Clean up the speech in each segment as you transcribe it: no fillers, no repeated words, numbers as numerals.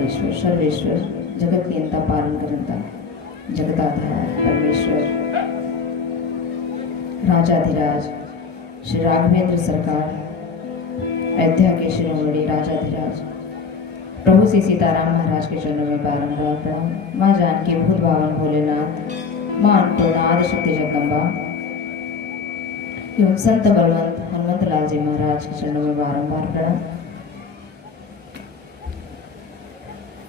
सर्वेश्वर सर्वेश्वर जगत नियंता पालन करता जगदाधार परमेश्वर राजाधिराज श्री राघवेंद्र सरकार अयोध्या के शिरोमणि राजाधिराज प्रभु श्री सीताराम महाराज के चरणों में बारंबार प्रणाम। माँ जानकी भूत भावन भोलेनाथ, माँ अन्नपूर्णा आदिशक्ति जगदम्बा एवं संत बलवंत हनुमंत लाल जी महाराज के चरणों में बारंबार प्रणाम।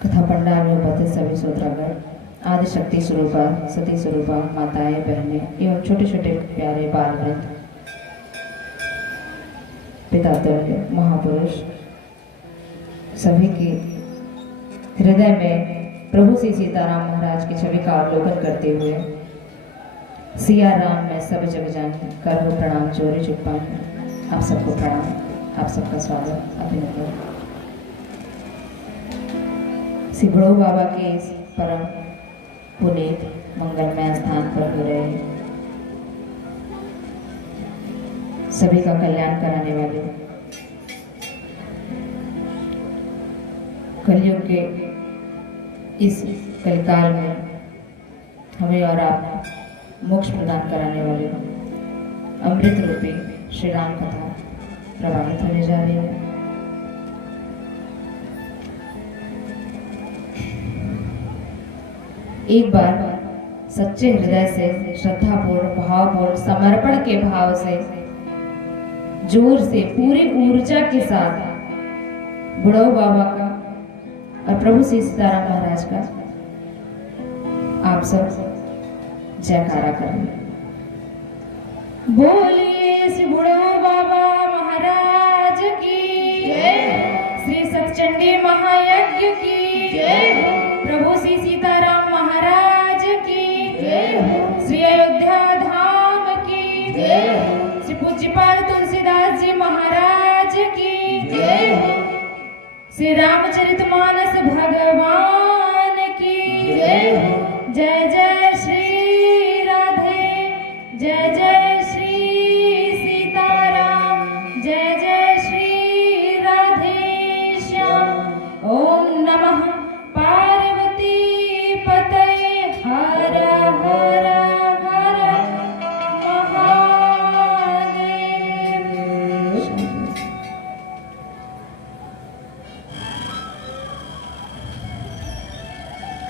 कथा पंडाल में उपस्थित सभी श्रोतागण, आदिशक्ति स्वरूपा, सती स्वरूपा, माताएं, बहनें एवं छोटे छोटे प्यारे बाल वृंद, पितातुल्य महापुरुष सभी के हृदय में प्रभु श्री सीताराम महाराज की छवि का अवलोकन करते हुए सिया राम में सब जग जाने कर हो प्रणाम चोरी चुप पाए। आप सबको प्रणाम, आप सबका स्वागत अभिनंदन। श्री बुढ़ऊ बाबा के इस परम पुनीत मंगलमय स्थान पर हो रहे सभी का कल्याण कराने वाले कलयुग के इस कलिकाल में हमें और आप मोक्ष प्रदान कराने वाले अमृत रूपी श्री राम कथा प्रवाहित होने जा रही है। एक बार सच्चे हृदय से, श्रद्धापूर्ण, भावपूर्ण, समर्पण के भाव से, जोर से, पूरी ऊर्जा के साथ बुढ़ऊ बाबा का और प्रभु श्री सीताराम महाराज का आप सब जयकारा करें। बोलिए श्री बुढ़ऊ बाबा महाराज की जय, श्री सतचंडी महायज्ञ की जय, प्रभु श्री सीताराम महाराज की जय, श्री अयोध्या धाम की जय, श्री पूज्यपाद तुलसीदास जी श्री रामचरितमानस भगवान की जय हो। जय जय श्री राधे, जय जय श्री सीताराम, जय जय श्री राधे श्याम। ओम नमः पार्वती पतये, हर हर हर महादेव।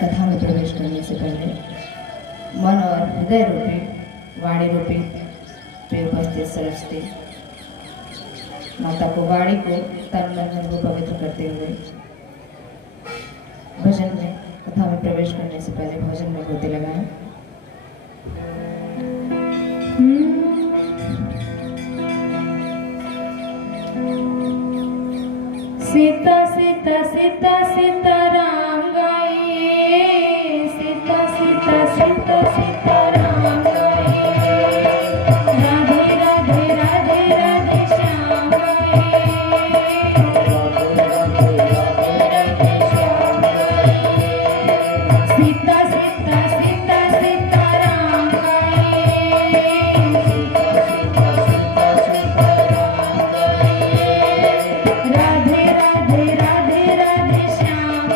कथा में प्रवेश करने से पहले मन और हृदय रूपी वाणी रूपी पे उपस्थित सरस्वती माता को, वाणी को तन मन धन को पवित्र करते हुए भजन में, कथा में प्रवेश करने से पहले भजन में गोते लगाएं। सीता सीता सीता सीता राम गाए, सीता सीता सीता सीता राम गाए, राधे राधे राधे राधे श्याम गाए, राधे राधे श्याम गाए। सीता सीता सीता सीता राम गाए, सीता सीता सीता राम गाए, राधे राधे राधे राधे श्याम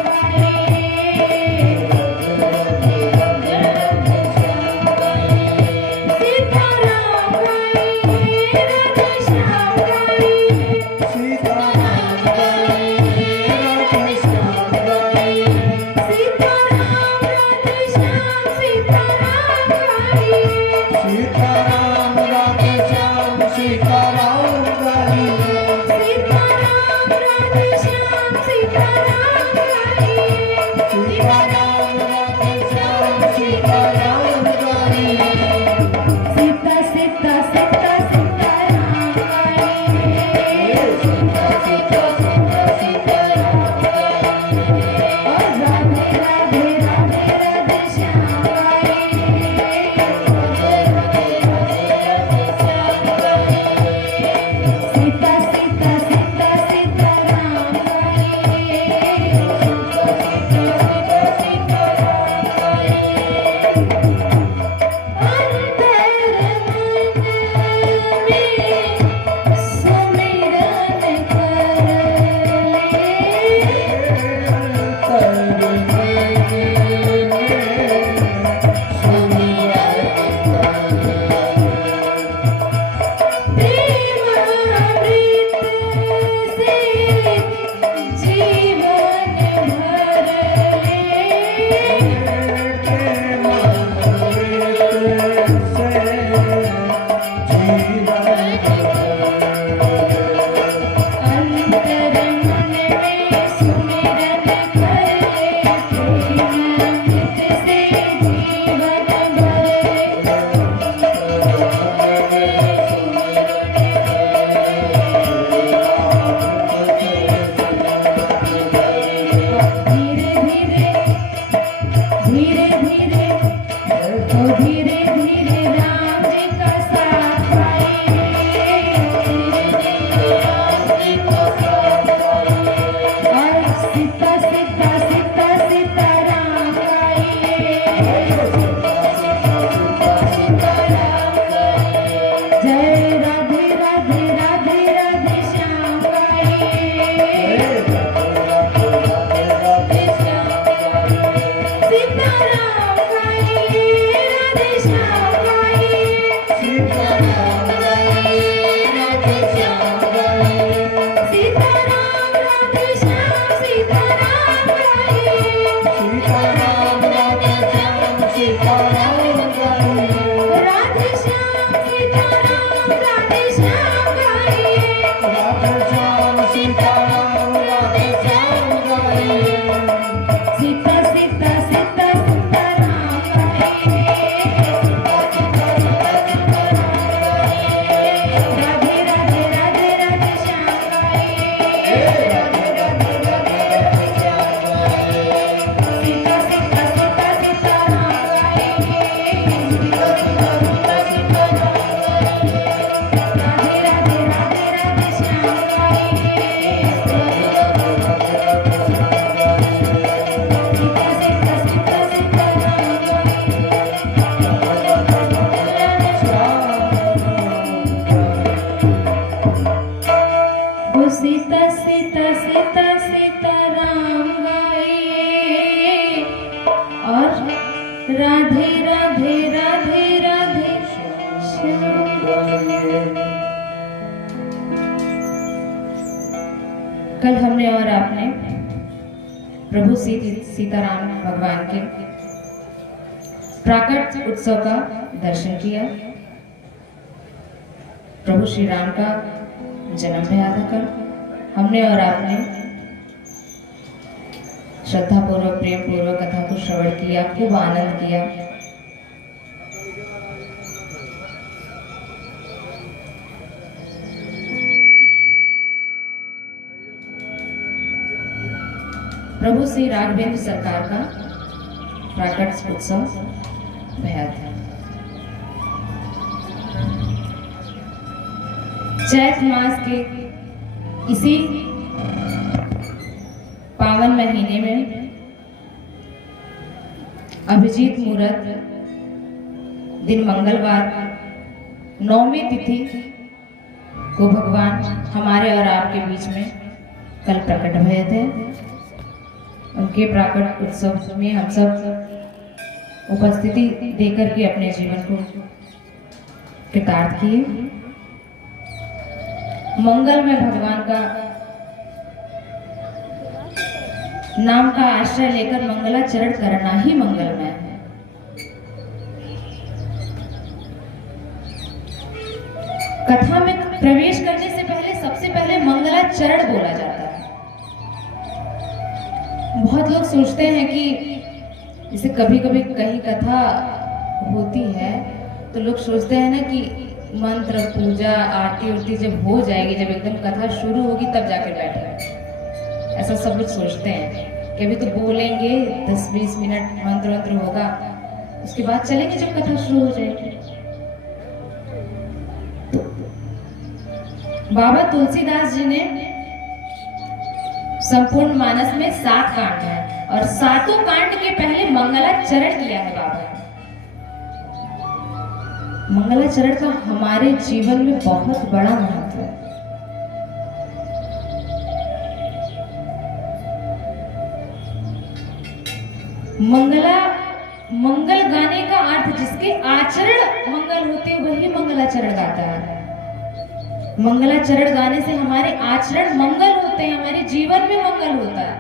सीता सीता सीता सीताराम गाइए और राधे राधे राधे राधे श्याम गाइए। कल हमने और आपने प्रभु सीताराम भगवान के प्राकट उत्सव का दर्शन किया। प्रभु श्री राम का जन्म में याद कर हमने और आपने श्रद्धा पूर्वक प्रेम पूर्वक कथा को श्रवण किया, खूब आनंद किया। प्रभु श्री राघवेंद्र सरकार का प्राकट उत्सव भया था। चैत मास के इसी पावन महीने में अभिजीत मुहूर्त दिन मंगलवार 9वीं तिथि को भगवान हमारे और आपके बीच में कल प्रकट हुए थे। उनके प्राकट उत्सव में हम सब उपस्थिति देकर के अपने जीवन को कृतार्थ किए। मंगल में भगवान का नाम का आश्रय लेकर मंगलाचरण करना ही मंगलमय है। कथा में प्रवेश करने से पहले सबसे पहले मंगलाचरण बोला जाता है। बहुत लोग सोचते हैं कि जैसे कभी कभी कहीं कथा होती है तो लोग सोचते हैं ना कि मंत्र पूजा आरती उरती जब हो जाएगी, जब एकदम कथा शुरू होगी तब जाकर बैठेंगे। ऐसा सब लोग सोचते हैं कि अभी तो बोलेंगे 10-20 मिनट मंत्र वंत्र होगा, उसके बाद चलेंगे जब कथा शुरू हो जाएगी। तो बाबा तुलसीदास जी ने संपूर्ण मानस में 7 कांड हैं और 7 कांड के पहले मंगलाचरण किया है बाबा। मंगलाचरण का हमारे जीवन में बहुत बड़ा महत्व है। मंगल गाने का अर्थ जिसके आचरण मंगल होते वही मंगलाचरण गाता है। मंगलाचरण गाने से हमारे आचरण मंगल होते हैं, हमारे जीवन में मंगल होता है।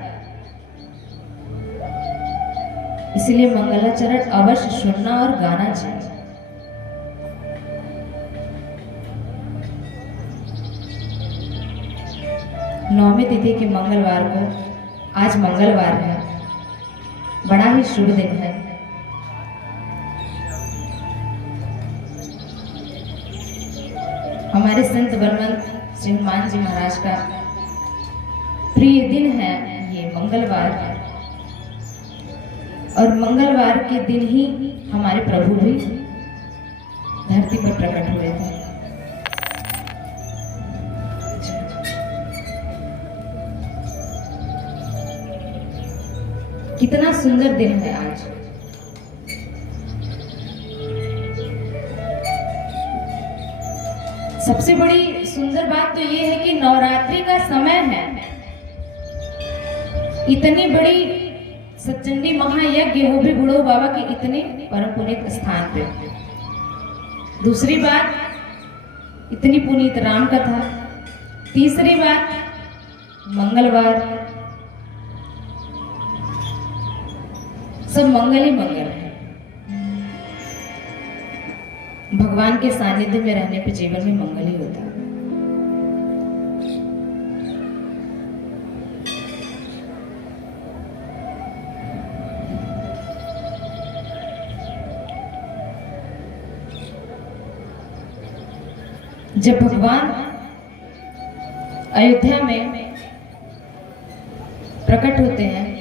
इसलिए मंगलाचरण अवश्य सुनना और गाना चाहिए। नौवीं तिथि के मंगलवार को, आज मंगलवार है, बड़ा ही शुभ दिन है। हमारे संत बलवंत श्री हनुमान जी महाराज का प्रिय दिन है ये मंगलवार है। और मंगलवार के दिन ही हमारे प्रभु भी धरती पर प्रकट हुए थे। कितना सुंदर दिन है आज। सबसे बड़ी सुंदर बात तो ये है कि नवरात्रि का समय है। इतनी बड़ी सचंडी महायज्ञ, वो भी बुढ़ो बाबा के इतने परम पुनीत स्थान पे। दूसरी बात, इतनी पुनीत राम कथा। तीसरी बात, मंगलवार। सब मंगल ही मंगल है। भगवान के सानिध्य में रहने पे जीवन में मंगल ही होता है। जब भगवान अयोध्या में प्रकट होते हैं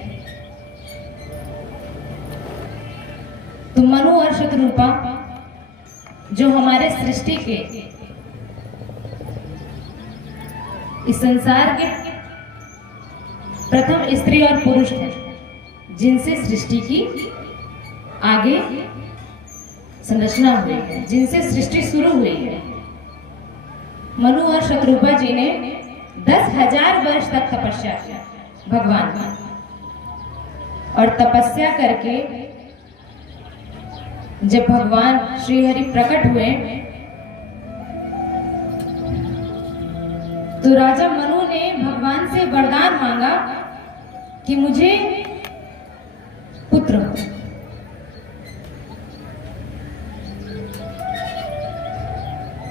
तो मनु और शतरूपा, जो हमारे सृष्टि के, इस संसार के प्रथम स्त्री और पुरुष थे, जिनसे सृष्टि की आगे संरचना हुई है, जिनसे सृष्टि शुरू हुई है। मनु और शतरूपा जी ने 10,000 वर्ष तक तपस्या की भगवान की, और तपस्या करके जब भगवान श्री हरि प्रकट हुए तो राजा मनु ने भगवान से वरदान मांगा कि मुझे पुत्र हो।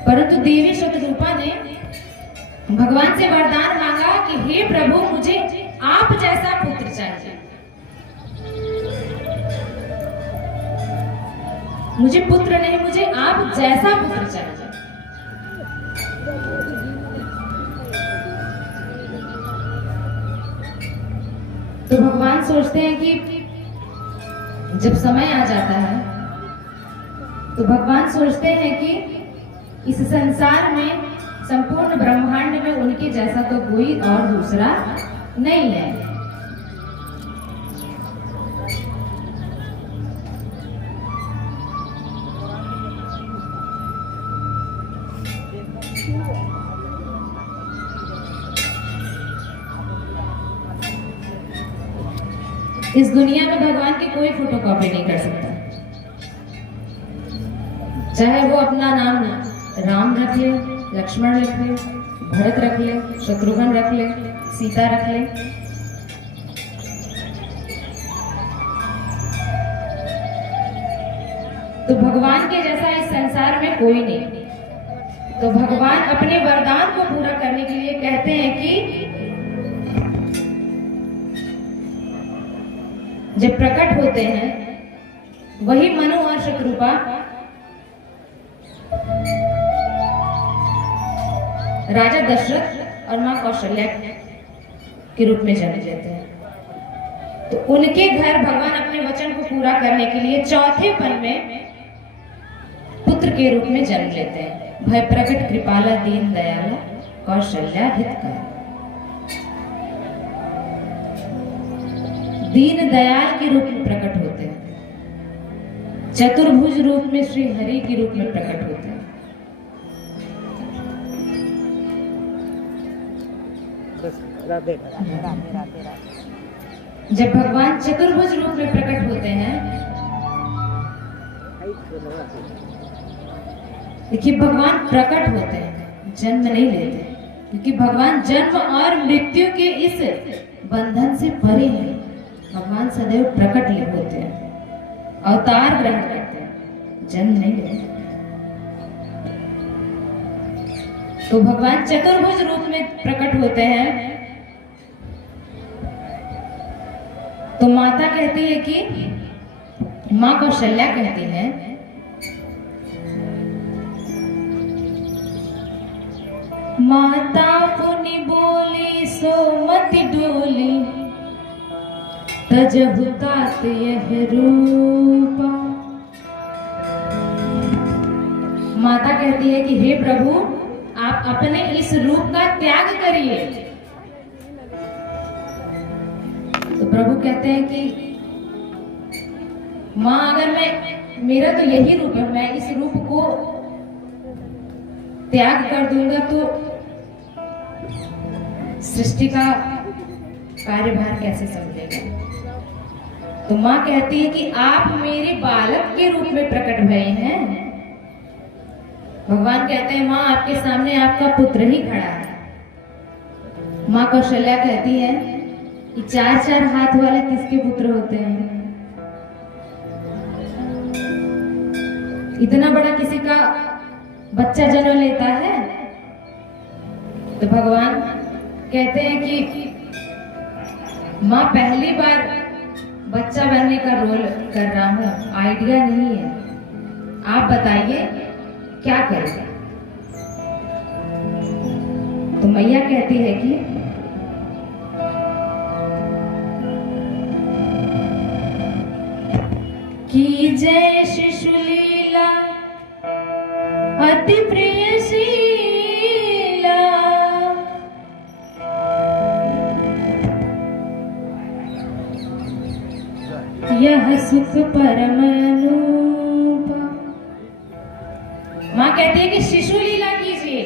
परंतु देवी शतरूपा ने भगवान से वरदान मांगा कि हे प्रभु, मुझे आप जैसा पुत्र चाहिए, मुझे पुत्र नहीं, मुझे आप जैसा पुत्र चाहिए। तो भगवान सोचते हैं कि जब समय आ जाता है तो भगवान सोचते हैं कि इस संसार में, संपूर्ण ब्रह्मांड में उनके जैसा तो कोई और दूसरा नहीं है। इस दुनिया में भगवान की कोई फोटोकॉपी नहीं कर सकता, चाहे वो अपना नाम राम रख ले, लक्ष्मण रख ले, भरत रख ले, शत्रुघ्न रख ले, सीता रख ले। तो भगवान के जैसा इस संसार में कोई नहीं। तो भगवान अपने वरदान को पूरा करने के लिए कहते हैं कि जब प्रकट होते हैं वही मनु और शतरूपा राजा दशरथ और मां कौशल्या के रूप में जन्म लेते हैं। तो उनके घर भगवान अपने वचन को पूरा करने के लिए चौथे पन में पुत्र के रूप में जन्म लेते हैं। भय प्रकट कृपाला दीन दयाला कौशल्या हितकर। दीन दयाल के रूप में प्रकट होते हैं, चतुर्भुज रूप में श्री हरि के रूप में प्रकट होते हैं। राधे राधे राधे राधे राधे। जब भगवान चतुर्भुज रूप में प्रकट होते हैं, देखिए भगवान प्रकट होते हैं, जन्म नहीं लेते, क्योंकि भगवान जन्म और मृत्यु के इस बंधन से परे हैं। भगवान सदैव प्रकट होते हैं, अवतार ग्रहण करते हैं, जन्म नहीं लेते। तो भगवान चतुर्भुज रूप में प्रकट होते हैं। तो माता कहती है कि मां कौशल्या कहती है माता पुनि बोली सो मत डोली तजहु तात यह रूपा। माता कहती है कि हे प्रभु, आप अपने इस रूप का त्याग करिए। तो प्रभु कहते हैं कि मां, अगर मेरा तो यही रूप है, मैं इस रूप को त्याग कर दूंगा तो सृष्टि का कार्यभार कैसे समझेगा। तो मां कहती है कि आप मेरे बालक के रूप में प्रकट हुए हैं। भगवान कहते हैं मां, आपके सामने आपका पुत्र ही खड़ा है। मां कौशल्या कहती है कि 4-4 हाथ वाले किसके पुत्र होते हैं? इतना बड़ा किसी का बच्चा जन्म लेता है? तो भगवान कहते हैं कि मां, पहली बार बच्चा बनने का रोल कर रहा हूं, आइडिया नहीं है, आप बताइए क्या करें। तो मैया कहती है कि जय शिशु लीला अति प्रिय शीला, यह सुख परम अनुपा। मां कहती है कि शिशु लीला कीजिए,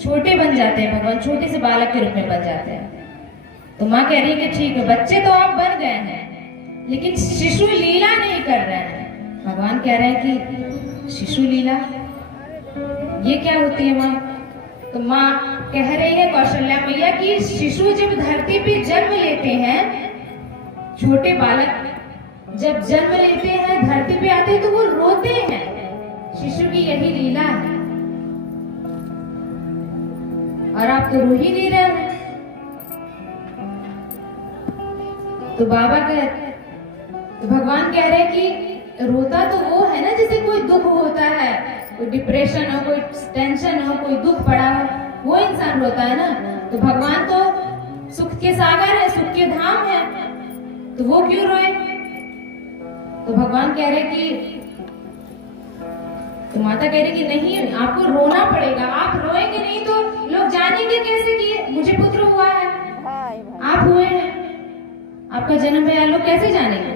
छोटे बन जाते हैं भगवान, छोटे से बालक के रूप में बन जाते हैं। तो माँ कह रही है कि ठीक है, बच्चे तो आप बन गए हैं, लेकिन शिशु लीला नहीं कर रहे हैं। भगवान कह रहे हैं कि शिशु लीला ये क्या होती है माँ? तो माँ कह रही है कौशल्या मैया कि शिशु जब धरती पे जन्म लेते हैं, छोटे बालक जब जन्म लेते हैं, धरती पे आते हैं तो वो रोते हैं। शिशु की यही लीला है, और आप तो रो ही नहीं रहे हैं। तो बाबा तो भगवान कह रहे हैं कि रोता तो वो है ना, जैसे कोई दुख होता है, कोई डिप्रेशन हो, कोई टेंशन हो, कोई दुख पड़ा हो, वो इंसान रोता है ना। तो भगवान तो सुख के सागर है, सुख के धाम है, तो वो क्यों रोए? तो भगवान कह रहे कि तो माता कह रही कि नहीं, आपको रोना पड़ेगा। आप रोएंगे नहीं तो लोग जानेंगे कैसे कि मुझे पुत्र हुआ है? आप हुए हैं, आपका जन्म है, लोग कैसे जानेंगे?